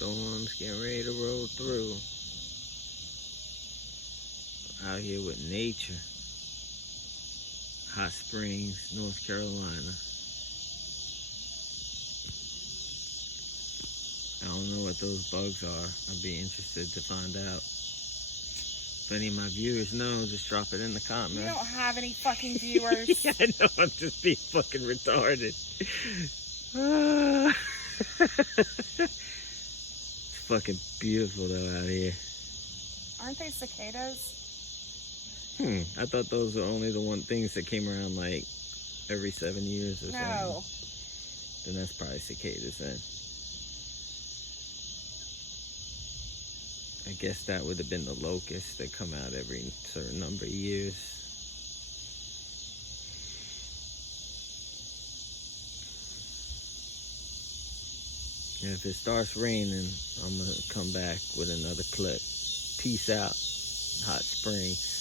Storms getting ready to roll through. Out here with nature. Hot Springs, North Carolina. I don't know what those bugs are. I'd be interested to find out. If any of my viewers know, just drop it in the comments. You don't have any fucking viewers. Yeah, I know, I'm just being fucking retarded. It's fucking beautiful though out here. Aren't they cicadas? I thought those were only the things that came around like every 7 years or something. No. Then that's probably cicadas then. I guess that would have been the locusts that come out every certain number of years. And if it starts raining, I'm going to come back with another clip. Peace out, Hot Springs.